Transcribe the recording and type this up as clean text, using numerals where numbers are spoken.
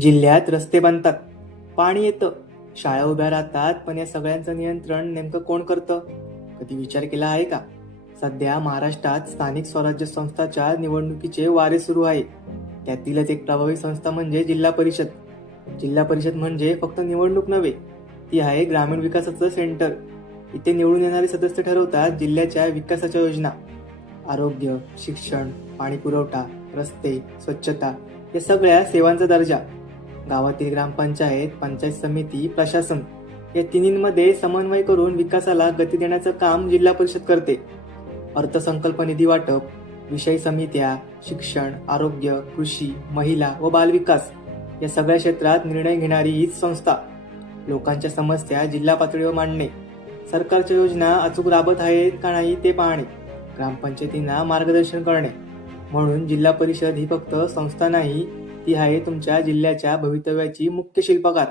जिल्ह्यात रस्ते बनतात, पाणी येतं, शाळा उभ्या राहतात, पण या सगळ्यांचं नियंत्रण नेमकं कोण करतं? कधी विचार केला आहे का? सध्या महाराष्ट्रात स्थानिक स्वराज्य संस्थाच्या निवडणुकीचे वारे सुरू आहे. त्यातीलच एक प्रभावी संस्था म्हणजे जिल्हा परिषद. जिल्हा परिषद म्हणजे फक्त निवडणूक नव्हे, ती आहे ग्रामीण विकासाचं सेंटर. इथे निवडून येणारे सदस्य ठरवतात जिल्ह्याच्या विकासाच्या योजना. आरोग्य, शिक्षण, पाणी पुरवठा, रस्ते, स्वच्छता या सगळ्या सेवांचा दर्जा. गावातील ग्रामपंचायत, पंचायत समिती, प्रशासन या तिन्हींमध्ये समन्वय करून विकासाला गती देण्याचं काम जिल्हा परिषद करते. अर्थसंकल्प निधी वाटप, विषय समित्या, शिक्षण, आरोग्य, कृषी, महिला व बालविकास या सगळ्या क्षेत्रात निर्णय घेणारी हीच संस्था. लोकांच्या समस्या जिल्हा पातळीवर मांडणे, सरकारच्या योजना अचूक राबत आहेत का नाही ते पाहणे, ग्रामपंचायतींना मार्गदर्शन करणे. म्हणून जिल्हा परिषद ही फक्त संस्था नाही, ती आहे तुमच्या जिल्ह्याच्या भवितव्याची मुख्य शिल्पकार.